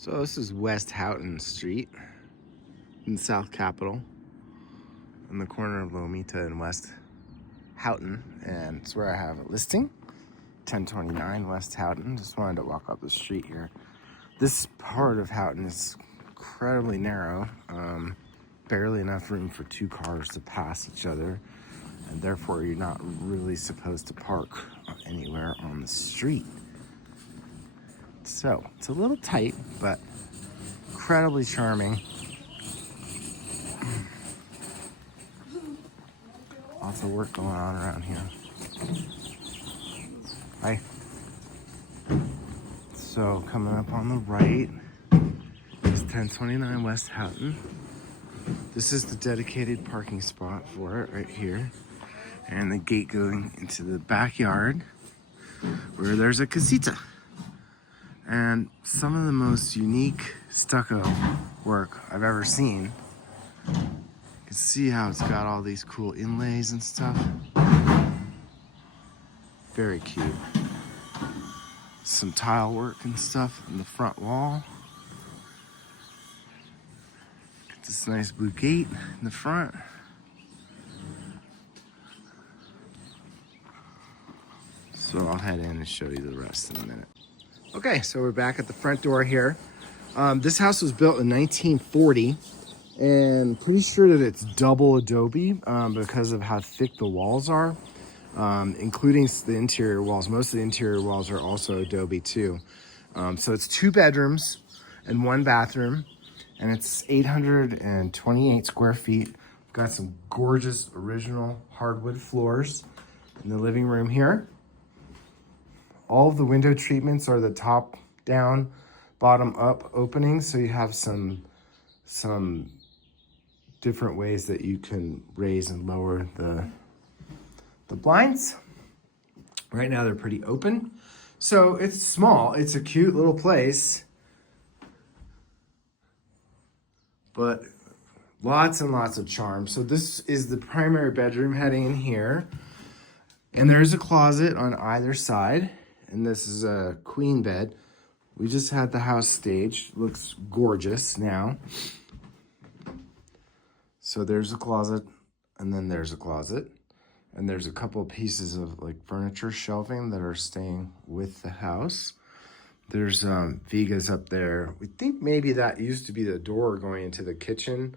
So this is West Houghton Street in South Capitol, in the corner of Lomita and West Houghton, and it's where I have a listing, 1029 West Houghton. Just wanted to walk up the street here. This part of Houghton is incredibly narrow, barely enough room for two cars to pass each other, and therefore you're not really supposed to park anywhere on the street. So it's a little tight, but incredibly charming. Lots of work going on around here. Hi. So coming up on the right is 1029 West Houghton. This is the dedicated parking spot for it right here. And the gate going into the backyard where there's a casita. And some of the most unique stucco work I've ever seen. You can see how it's got all these cool inlays and stuff. Very cute. Some tile work and stuff in the front wall. Got this nice blue gate in the front. So I'll head in and show you the rest in a minute. Okay, so we're back at the front door here. This house was built in 1940, and pretty sure that it's double adobe because of how thick the walls are, including the interior walls. Most of the interior walls are also adobe too. So it's 2 bedrooms and 1 bathroom, and it's 828 square feet. We've got some gorgeous original hardwood floors in the living room here. All of the window treatments are the top down, bottom up openings, so you have some different ways that you can raise and lower the blinds. Right now they're pretty open. So it's small, it's a cute little place, but lots and lots of charm. So this is the primary bedroom heading in here, and there's a closet on either side. And this is a queen bed. We just had the house staged. Looks gorgeous now. So there's a closet, and then there's a closet. And there's a couple of pieces of like furniture shelving that are staying with the house. There's vigas up there. We think maybe that used to be the door going into the kitchen.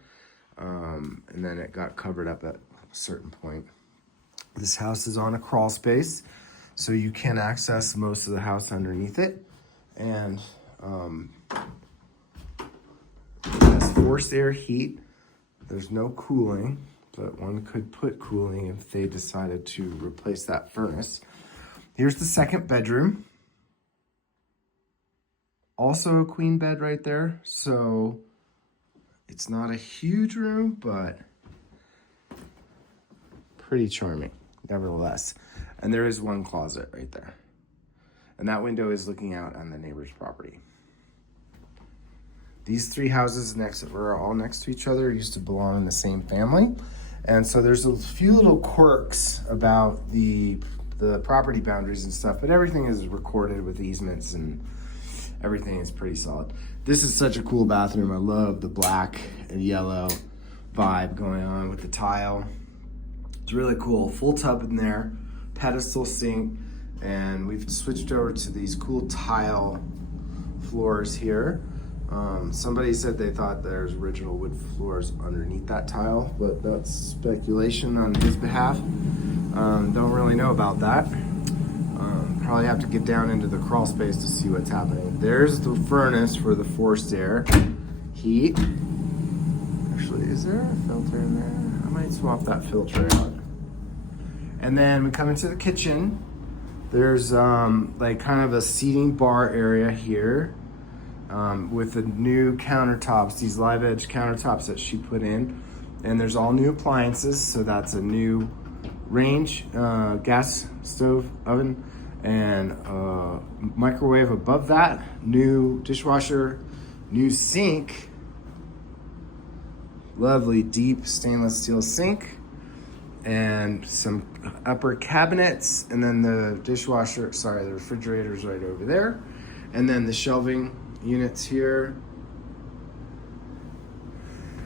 And then it got covered up at a certain point. This house is on a crawl space, so you can access most of the house underneath it. And it has forced air heat. There's no cooling, but one could put cooling if they decided to replace that furnace. Here's the second bedroom. Also a queen bed right there. So it's not a huge room, but pretty charming nevertheless. And there is one closet right there. And that window is looking out on the neighbor's property. These 3 houses were all next to each other, used to belong in the same family. And so there's a few little quirks about the property boundaries and stuff, but everything is recorded with easements and everything is pretty solid. This is such a cool bathroom. I love the black and yellow vibe going on with the tile. It's really cool. Full tub in there. Pedestal sink, and we've switched over to these cool tile floors here. Somebody said they thought there's original wood floors underneath that tile, but that's speculation on his behalf. Don't really know about that. Probably have to get down into the crawl space to see what's happening. There's the furnace for the forced air heat. Actually, is there a filter in there? I might swap that filter out. And then we come into the kitchen. There's like kind of a seating bar area here with the new countertops, these live edge countertops that she put in. And there's all new appliances. So that's a new range, gas stove, oven, and microwave above that. New dishwasher, new sink. Lovely deep stainless steel sink. And some upper cabinets, and then the refrigerator's right over there, and then the shelving units here.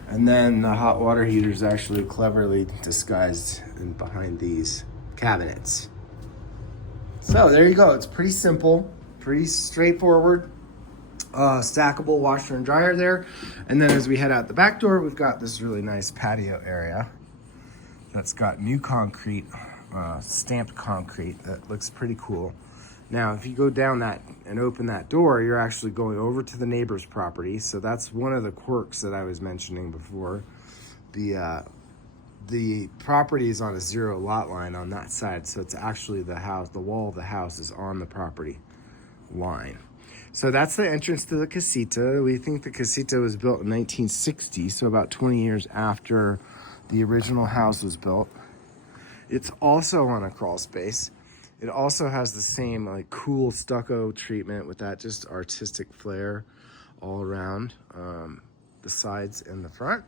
And then the hot water heater is actually cleverly disguised in behind these cabinets. So there you go. It's pretty simple, pretty straightforward. Stackable washer and dryer there. And then as we head out the back door, we've got this really nice patio area that's got new concrete, stamped concrete that looks pretty cool. Now, if you go down that and open that door, you're actually going over to the neighbor's property. So that's one of the quirks that I was mentioning before. The property is on a 0 lot line on that side. So it's actually the house, the wall of the house is on the property line. So that's the entrance to the casita. We think the casita was built in 1960, so about 20 years after the original house was built. It's also on a crawl space. It also has the same like cool stucco treatment with that just artistic flair all around the sides and the front.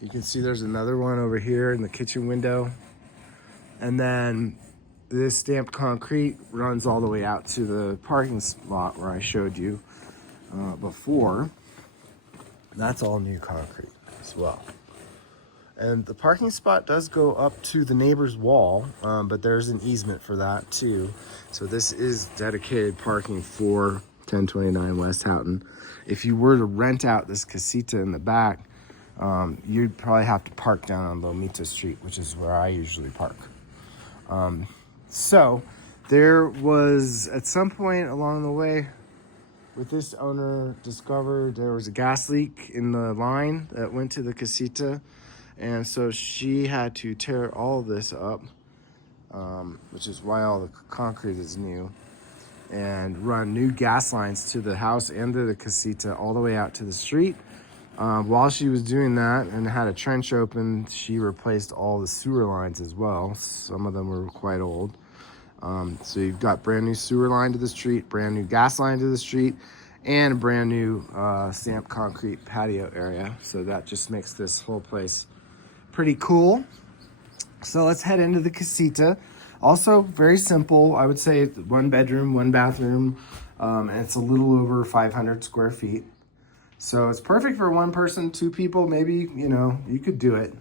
You can see there's another one over here in the kitchen window. And then this stamped concrete runs all the way out to the parking lot where I showed you before. That's all new concrete as well. And the parking spot does go up to the neighbor's wall, but there's an easement for that too. So this is dedicated parking for 1029 West Houghton. If you were to rent out this casita in the back, you'd probably have to park down on Lomita Street, which is where I usually park. So there was, at some point along the way, with this owner discovered there was a gas leak in the line that went to the casita. And so she had to tear all of this up, which is why all the concrete is new, and run new gas lines to the house and to the casita all the way out to the street. While she was doing that and had a trench open, she replaced all the sewer lines as well. Some of them were quite old. So you've got brand new sewer line to the street, brand new gas line to the street, and a brand new stamped concrete patio area. So that just makes this whole place pretty cool. So let's head into the casita. Also very simple. I would say 1 bedroom, 1 bathroom, and it's a little over 500 square feet. So it's perfect for 1 person, 2 people, maybe, you know, you could do it.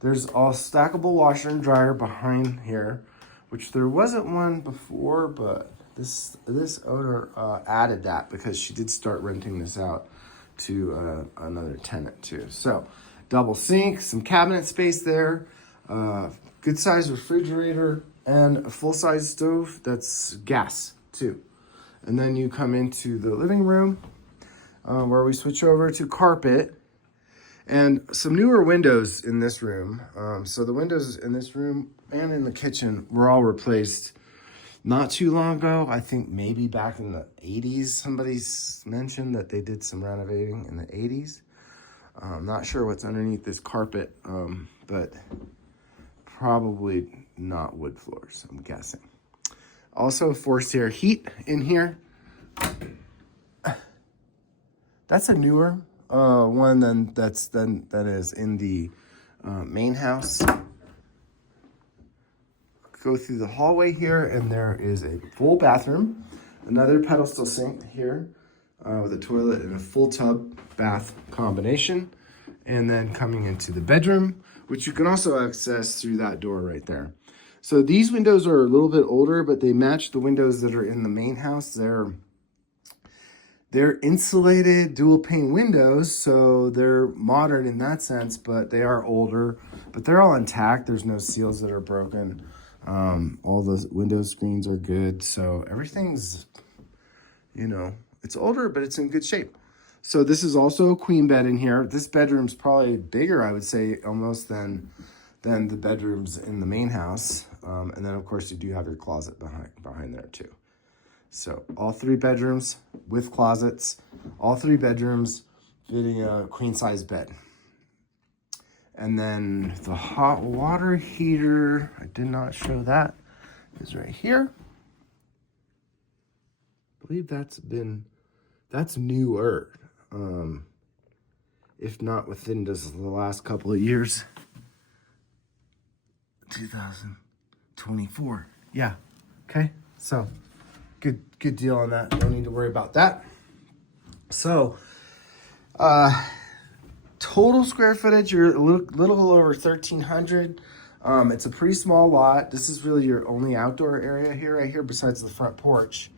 There's a stackable washer and dryer behind here, which there wasn't one before, but this owner added that because she did start renting this out to another tenant too. So double sink, some cabinet space there, good size refrigerator, and a full-size stove that's gas too. And then you come into the living room where we switch over to carpet and some newer windows in this room. So the windows in this room and in the kitchen were all replaced not too long ago. I think maybe back in the 80s, somebody's mentioned that they did some renovating in the 80s. I'm not sure what's underneath this carpet, but probably not wood floors, I'm guessing. Also, forced air heat in here. That's a newer one that is in the main house. Go through the hallway here, and there is a full bathroom, another pedestal sink here with a toilet and a full tub bath combination, and then coming into the bedroom, which you can also access through that door right there. So these windows are a little bit older, but they match the windows that are in the main house. They're insulated dual pane windows, so they're modern in that sense, but they are older, but they're all intact. There's no seals that are broken. All the window screens are good. So everything's, you know, it's older, but it's in good shape. So this is also a queen bed in here. This bedroom's probably bigger, I would say, almost than the bedrooms in the main house. And then of course you do have your closet behind there too. So all 3 bedrooms with closets, all 3 bedrooms fitting a queen size bed. And then the hot water heater, I did not show that, is right here. I believe that's newer, if not within just the last couple of years. 2024, yeah, okay, so good deal on that, no need to worry about that. So, total square footage, you're a little over 1,300. It's a pretty small lot. This is really your only outdoor area here, right here, besides the front porch.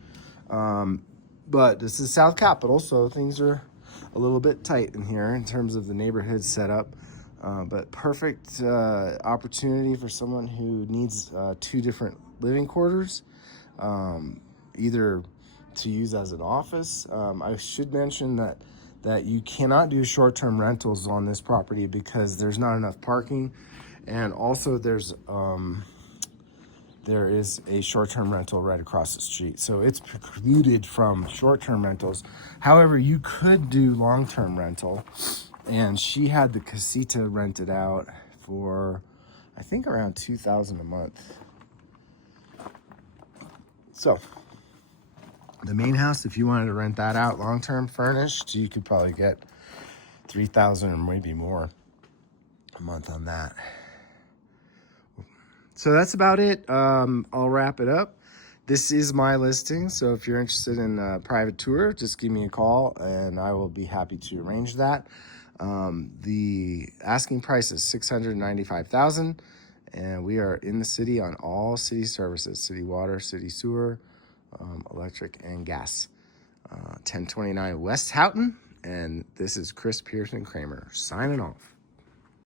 But this is South Capitol, so things are a little bit tight in here in terms of the neighborhood setup. But perfect opportunity for someone who needs 2 different living quarters, either to use as an office. I should mention that you cannot do short-term rentals on this property because there's not enough parking, and also there is a short-term rental right across the street, so it's precluded from short-term rentals. However, you could do long-term rental, and she had the casita rented out for, I think, around $2,000 a month. So the main house, if you wanted to rent that out long-term furnished, you could probably get $3,000 or maybe more a month on that. So that's about it. I'll wrap it up. This is my listing, so if you're interested in a private tour, just give me a call and I will be happy to arrange that. The asking price is $695,000, and we are in the city on all city services: city water, city sewer, electric, and gas. 1029 West Houghton, and this is Chris Pearson Kramer signing off.